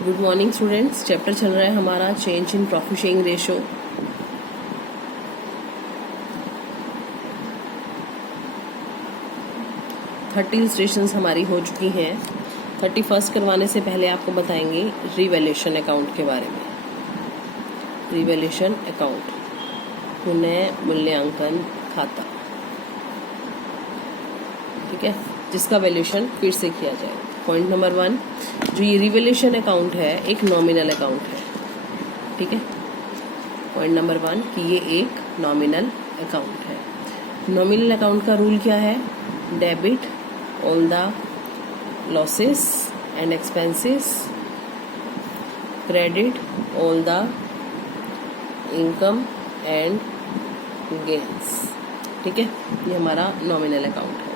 Good morning students. Chapter चल रहा है हमारा change in profit sharing ratio. Thirty illustrations हमारी हो चुकी हैं। 31 करवाने से पहले आपको बताएंगे रिवैल्यूएशन अकाउंट के बारे में। रिवैल्यूएशन अकाउंट, पुनः मूल्यांकन खाता, ठीक है, जिसका वैल्यूएशन फिर से किया जाए। पॉइंट नंबर 1, जो ये रिवैल्यूएशन अकाउंट है एक नॉमिनल अकाउंट है, ठीक है। पॉइंट नंबर 1 कि ये एक नॉमिनल अकाउंट है। नॉमिनल अकाउंट का रूल क्या है? Debit all the losses and expenses, credit all the income and gains, ठीक है। ये हमारा नॉमिनल अकाउंट है।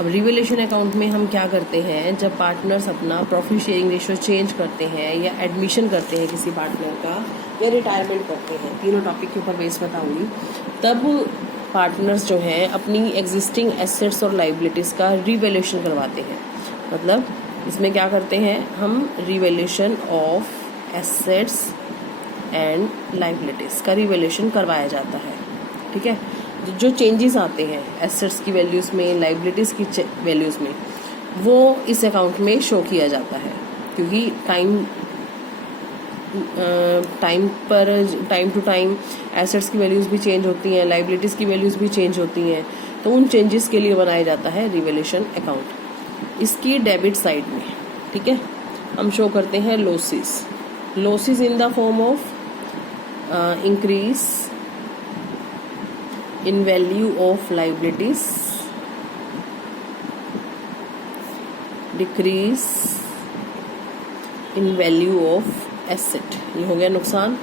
अब रिवैल्यूएशन अकाउंट में हम क्या करते हैं, जब पार्टनर्स अपना प्रॉफिट शेयरिंग रेशियो चेंज करते हैं या एडमिशन करते हैं किसी पार्टनर का या रिटायरमेंट करते हैं, तीनों टॉपिक के ऊपर बेस बताऊंगी, तब पार्टनर्स जो हैं अपनी एग्जिस्टिंग एसेट्स और लाइबिलिटीज़ का रिवैल्यूएशन करवाते हैं। मतलब इसमें क्या करते हैं, हम revaluation of assets and liabilities का रिवैल्यूएशन करवाया जाता है, ठीक है। जो चेंजेस आते हैं एसेट्स की वैल्यूज़ में, लाइबिलिटीज़ की वैल्यूज़ में, वो इस अकाउंट में शो किया जाता है, क्योंकि टाइम टू टाइम एसेट्स की वैल्यूज़ भी चेंज होती हैं, लाइबिलिटीज़ की वैल्यूज़ भी चेंज होती हैं, तो उन चेंजेस के लिए बनाया जाता है रिवैल्यूएशन अकाउंट। इसकी डेबिट साइड में, ठीक है, हम शो करते हैं losses in the form of increase in value of liabilities, decrease in value of asset, ये हो गया नुकसान,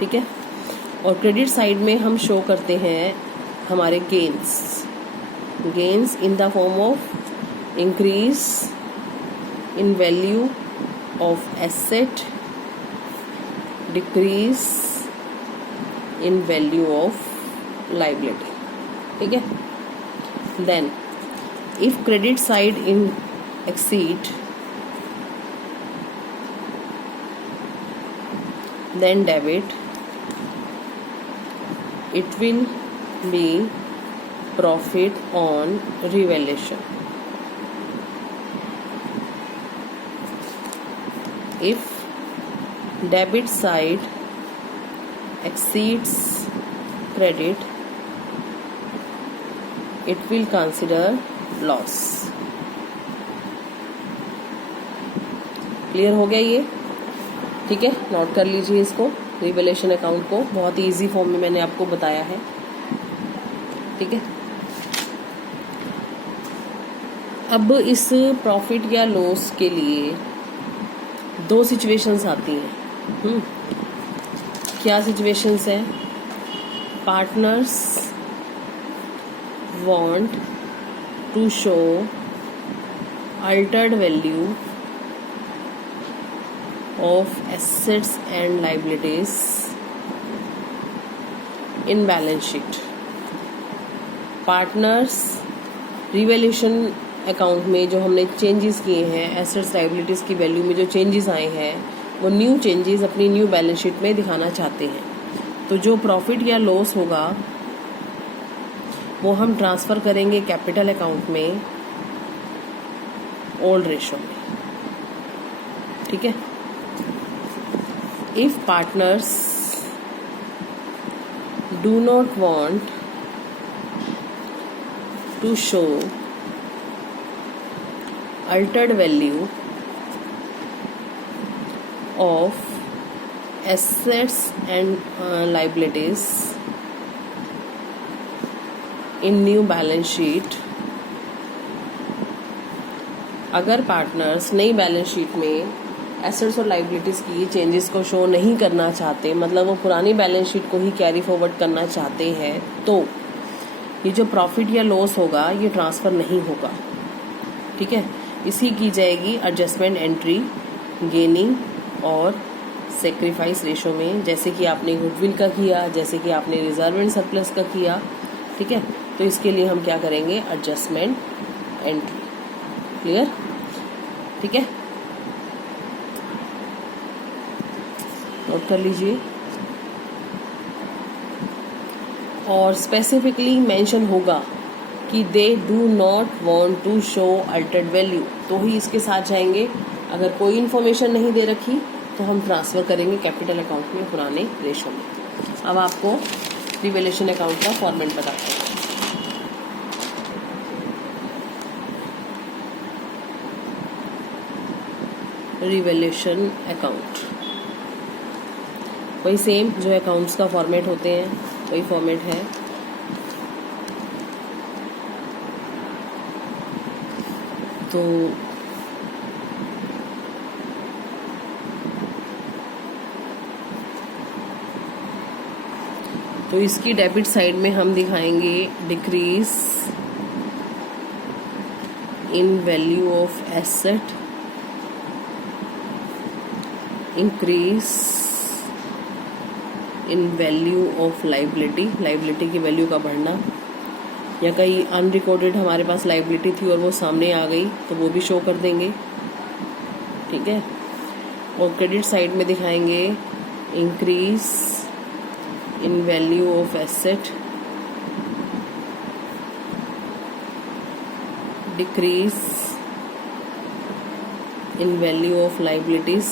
ठीक है। और क्रेडिट साइड में हम शो करते हैं हमारे gains in the form of increase in value of asset, decrease in value of liability, ठीक है। Then if credit side in exceed, then debit, it will be profit on revaluation. If debit side exceeds credit, it will consider loss। Clear हो गया ये, ठीक है। Note कर लीजिए इसको, रिवैल्यूएशन अकाउंट को बहुत ही इजी फॉर्म में मैंने आपको बताया है, ठीक है। अब इस प्रॉफिट या लॉस के लिए दो सिचुएशंस आती हैं। क्या सिचुएशंस हैं? Partners want to show altered value of assets and liabilities in balance sheet। Partners revaluation account में जो हमने चेंजेस किए हैं, एसेट्स लाइबिलिटीज़ की वैल्यू में जो चेंजेस आए हैं, वो न्यू चेंजेस अपनी न्यू बैलेंस शीट में दिखाना चाहते हैं। तो जो प्रॉफिट या लॉस होगा वो हम ट्रांसफ़र करेंगे कैपिटल अकाउंट में ओल्ड रेशो में, ठीक है। If partners do not want to show altered value of assets and liabilities in new balance sheet, अगर पार्टनर्स नई बैलेंस शीट में एसेट्स और लाइबिलिटीज़ की चेंजेस को शो नहीं करना चाहते, मतलब वो पुरानी बैलेंस शीट को ही कैरी फॉरवर्ड करना चाहते हैं, तो ये जो प्रॉफिट या लॉस होगा ये ट्रांसफ़र नहीं होगा, ठीक है। इसी की जाएगी एडजस्टमेंट एंट्री गेनिंग और सेक्रीफाइस रेशो में, जैसे कि आपने गुडविल का किया, जैसे कि आपने रिजर्व एंड सरप्लस का किया, ठीक है। तो इसके लिए हम क्या करेंगे, एडजस्टमेंट एंट्री। क्लियर, ठीक है। नोट कर लीजिए। और स्पेसिफिकली मेंशन होगा कि they do not want to show altered value, तो ही इसके साथ जाएंगे। अगर कोई इन्फॉर्मेशन नहीं दे रखी तो हम ट्रांसफ़र करेंगे कैपिटल अकाउंट में पुराने रेशो में। अब आपको रिवैल्यूएशन अकाउंट का फॉर्मेट बताते हैं। रिवैल्यूएशन अकाउंट वही सेम जो अकाउंट्स का फॉर्मेट होते हैं वही फॉर्मेट है। तो इसकी डेबिट साइड में हम दिखाएंगे decrease in value of asset, increase in value of liability, liability की वैल्यू का बढ़ना, या कहीं अनरिकॉर्डेड हमारे पास लाइबिलिटी थी और वो सामने आ गई तो वो भी शो कर देंगे, ठीक है। और क्रेडिट साइड में दिखाएंगे increase in value of asset, decrease in value of liabilities,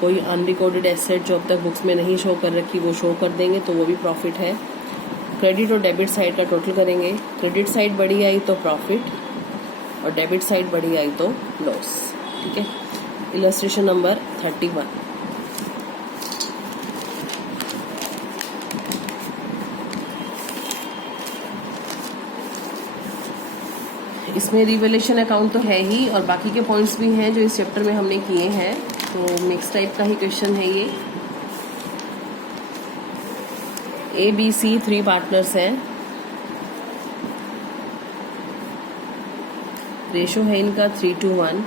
कोई अनरिकॉर्डेड एसेट जो अब तक बुक्स में नहीं शो कर रखी वो शो कर देंगे तो वो भी प्रॉफिट है। क्रेडिट और डेबिट साइड का टोटल करेंगे। क्रेडिट साइड बड़ी आई तो प्रॉफिट और डेबिट साइड बड़ी आई तो लॉस, ठीक है। Illustration number 31। इसमें रिवैल्यूएशन अकाउंट तो है ही और बाकी के पॉइंट्स भी हैं जो इस चैप्टर में हमने किए हैं, तो मिक्स टाइप का ही क्वेश्चन है ये। ABC 3 पार्टनर्स हैं, रेशो है इनका 3:1।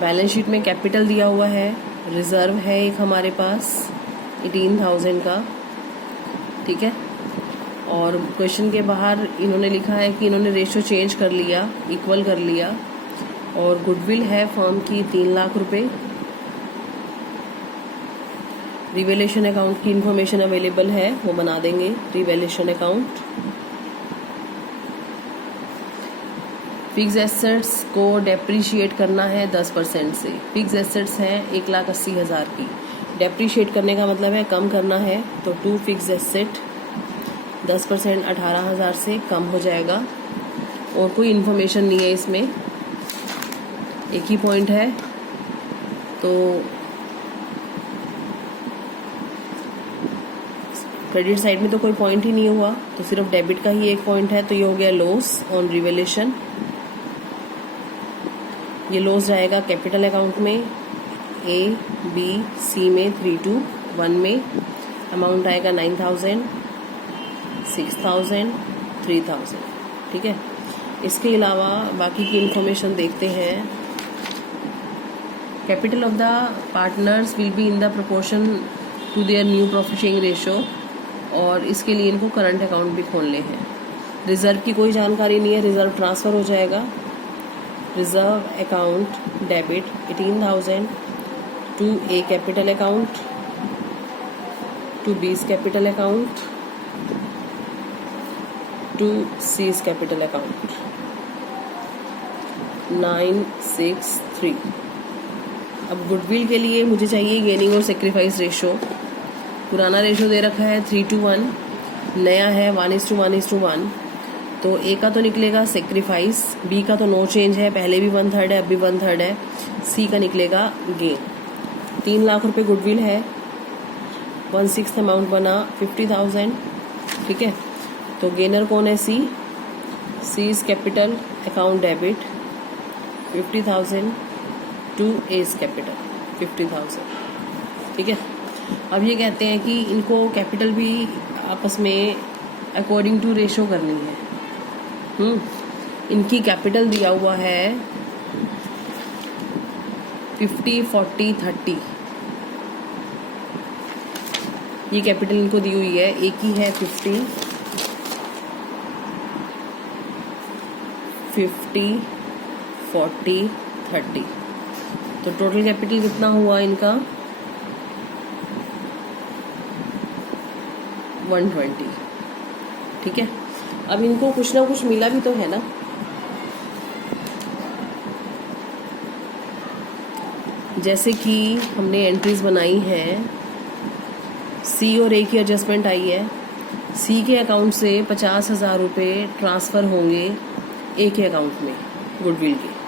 बैलेंस शीट में कैपिटल दिया हुआ है, रिजर्व है एक हमारे पास 18,000 का, ठीक है। और क्वेश्चन के बाहर इन्होंने लिखा है कि इन्होंने रेशो चेंज कर लिया, इक्वल कर लिया। और गुडविल है फर्म की 3 लाख रुपए। रिवैल्यूएशन अकाउंट की इंफॉर्मेशन अवेलेबल है, वो बना देंगे रिवैल्यूएशन अकाउंट। फिक्स एसेट्स को डेप्रीशिएट करना है 10% से। फिक्स एसेट्स हैं 1,80,000 की, डेप्रीशिएट करने का मतलब है कम करना है, तो 2 फिक्स एसेट 10% 18,000 से कम हो जाएगा। और कोई इन्फॉर्मेशन नहीं है इसमें, एक ही पॉइंट है। तो क्रेडिट साइड में तो कोई पॉइंट ही नहीं हुआ, तो सिर्फ डेबिट का ही एक पॉइंट है, तो ये हो गया लॉस ऑन रिवैल्यूएशन। ये लॉस जाएगा कैपिटल अकाउंट में A, B, C में 3:1 में। अमाउंट आएगा 9,000, 6,000, 3,000, ठीक है। इसके अलावा बाकी की इंफॉर्मेशन देखते हैं। Capital of the partners will be in the proportion to their new profit sharing ratio, और इसके लिए इनको करंट अकाउंट भी खोलने हैं। रिजर्व की कोई जानकारी नहीं है, रिजर्व ट्रांसफ़र हो जाएगा। Reserve account debit 18,000 to A capital account, to B's capital account, to C's capital account 963। अब गुडविल के लिए मुझे चाहिए गेनिंग और सेक्रीफाइस रेशो। पुराना रेशो दे रखा है 3:1, नया है 1:1:1। तो A का तो निकलेगा सेक्रीफाइस, B का तो नो चेंज है, पहले भी 1/3 है, अब भी 1/3 है। C का निकलेगा गेन। 3 लाख रुपए गुडविल है, 1/6 अमाउंट बना 50,000, ठीक है। तो गेनर कौन है? C's capital account debit 50,000 to A's capital 50,000, ठीक है। अब ये कहते हैं कि इनको कैपिटल भी आपस में अकॉर्डिंग टू रेशो करनी है। इनकी कैपिटल दिया हुआ है 50, 40, 30। ये कैपिटल इनको दी हुई है, एक ही है 50, 40, 30, तो टोटल कैपिटल कितना हुआ इनका 120। ठीक है, अब इनको कुछ ना कुछ मिला भी तो है ना। जैसे कि हमने एंट्रीज बनाई है, सी और ए की एडजस्टमेंट आई है। सी के अकाउंट से 50,000 रुपये ट्रांसफ़र होंगे ए के अकाउंट में गुडविल के।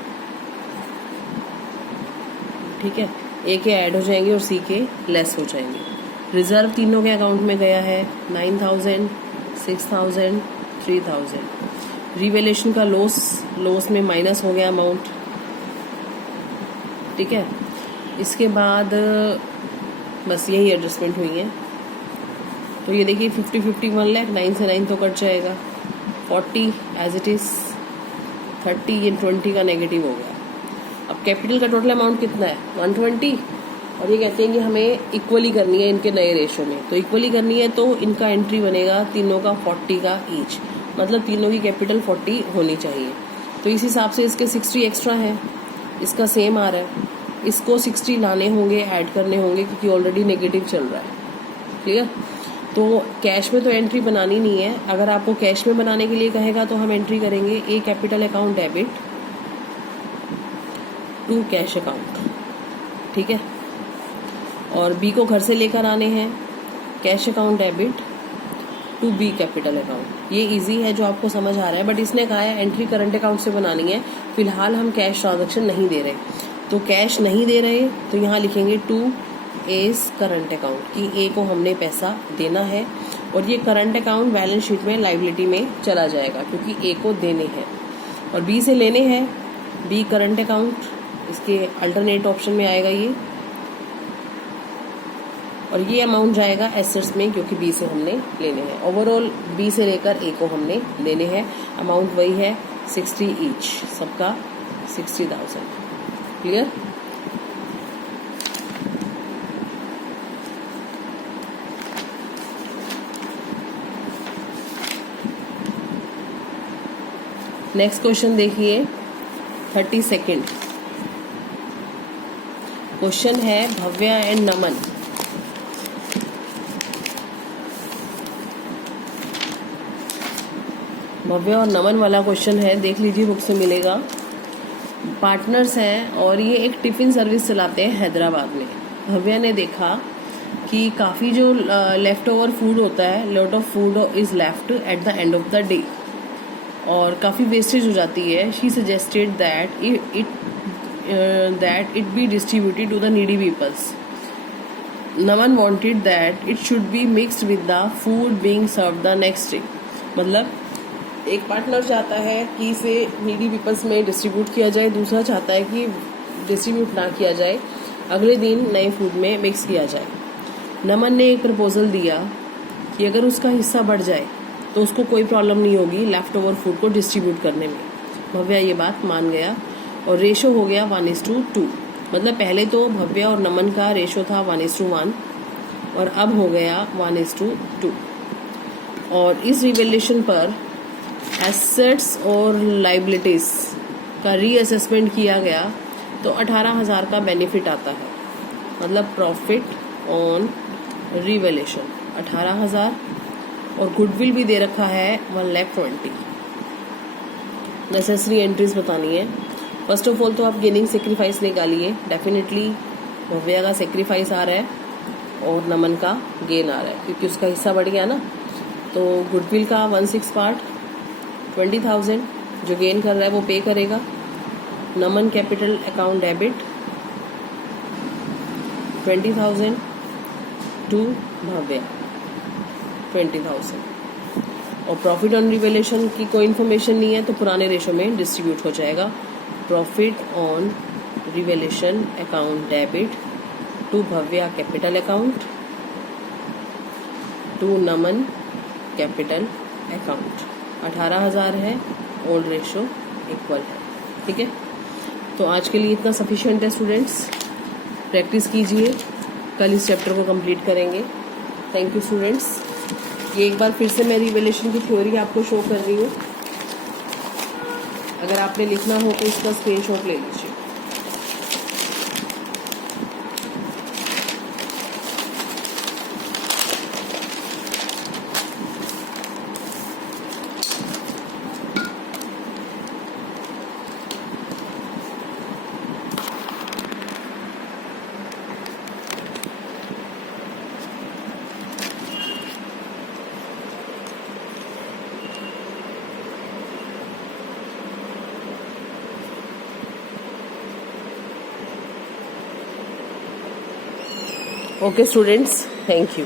ठीक है, ए के ऐड हो जाएंगे और सी के लेस हो जाएंगे। रिजर्व तीनों के अकाउंट में गया है 9,000, 6,000, 3,000। रिवेलेशन का लॉस में माइनस हो गया अमाउंट। ठीक है, इसके बाद बस यही एडजस्टमेंट हुई है। तो ये देखिए 50-50 1 लाख, 9 से 9 तो कट जाएगा, 40 एज इट इज़, 30 ये 20 का नेगेटिव हो गया। अब कैपिटल का टोटल अमाउंट कितना है 120, और ये कहते हैं कि हमें इक्वली करनी है इनके नए रेशो में। तो इक्वली करनी है तो इनका एंट्री बनेगा तीनों का 40 का ईच, मतलब तीनों की कैपिटल 40 होनी चाहिए। तो इस हिसाब से इसके 60 एक्स्ट्रा है, इसका सेम आ रहा है, इसको 60 लाने होंगे, ऐड करने होंगे, क्योंकि ऑलरेडी नेगेटिव चल रहा है। क्लियर? तो कैश में तो एंट्री बनानी नहीं है। अगर आपको कैश में बनाने के लिए कहेगा तो हम एंट्री करेंगे a capital account debit to cash account. ठीक है, और बी को घर से लेकर आने हैं cash account debit to B capital account. ये इजी है जो आपको समझ आ रहा है, बट इसने कहा है एंट्री करंट अकाउंट से बनानी है। फिलहाल हम कैश ट्रांजैक्शन नहीं दे रहे, तो कैश नहीं दे रहे तो यहाँ लिखेंगे टू एज करंट अकाउंट कि ए को हमने पैसा देना है, और ये करंट अकाउंट बैलेंस शीट में लाइबिलिटी में चला जाएगा क्योंकि ए को देने हैं। और बी से लेने हैं, बी करंट अकाउंट, इसके अल्टरनेट ऑप्शन में आएगा ये, और ये अमाउंट जाएगा एसेट्स में क्योंकि बी से हमने लेने हैं। ओवरऑल बी से लेकर ए को हमने लेने हैं। अमाउंट वही है 60 ईच, सबका 60,000। क्लियर? नेक्स्ट क्वेश्चन देखिए 32nd क्वेश्चन है भव्य एंड नमन। भव्य और नमन वाला क्वेश्चन है, देख लीजिए बुक से मिलेगा। पार्टनर्स हैं और ये एक टिफ़िन सर्विस चलाते हैं हैदराबाद में। भव्य ने देखा कि काफ़ी जो लेफ्ट ओवर फूड होता है, lot of food is left at the end of the day, और काफ़ी वेस्टेज हो जाती है। She suggested that it be distributed to the needy peoples. Naman wanted that it should be mixed with the food being served the next day. मतलब एक partner चाहता है कि इसे नीडी पीपल्स में डिस्ट्रीब्यूट किया जाए, दूसरा चाहता है कि डिस्ट्रीब्यूट ना किया जाए, अगले दिन नए फूड में मिक्स किया जाए। नमन ने एक प्रपोजल दिया कि अगर उसका हिस्सा बढ़ जाए तो उसको कोई प्रॉब्लम नहीं होगी लेफ्ट ओवर फूड को डिस्ट्रीब्यूट करने में। भव्या ये बात मान गया और रेशो हो गया 1:2। मतलब पहले तो भव्या और नमन का रेशो था 1:1 और अब हो गया 1:2। और इस रिवेलेशन पर एसेट्स और लाइबिलिटीज का रीअसेसमेंट किया गया तो 18,000 का बेनिफिट आता है। मतलब प्रॉफिट ऑन रिवेलेशन 18,000, और गुडविल भी दे रखा है 1,20,000। नेसेसरी एंट्रीज बतानी है। फर्स्ट ऑफ ऑल तो आप गेनिंग सेक्रीफाइस निकालिए। डेफिनेटली भव्या का सेक्रीफाइस आ रहा है और नमन का गेन आ रहा है क्योंकि उसका हिस्सा बढ़ गया ना। तो गुडविल का 1/6 पार्ट 20,000 जो गेन कर रहा है वो पे करेगा। Naman capital account debit 20,000 to Bhavya 20,000। और प्रॉफिट ऑन रिवेलेशन की कोई इन्फॉर्मेशन नहीं है तो पुराने रेशो में डिस्ट्रीब्यूट हो जाएगा। Profit on revaluation account debit to Bhavya capital account to Naman capital account 18,000 है, ओल्ड रेशो इक्वल है। ठीक है, तो आज के लिए इतना सफिशिएंट है स्टूडेंट्स। प्रैक्टिस कीजिए, कल इस चैप्टर को कंप्लीट करेंगे। Thank you students. ये एक बार फिर से मैं रिवेलेशन की थ्योरी आपको शो कर रही हूँ। अगर आपने लिखना हो तो इसका स्क्रीनशॉट ले लीजिए। Okay students, thank you.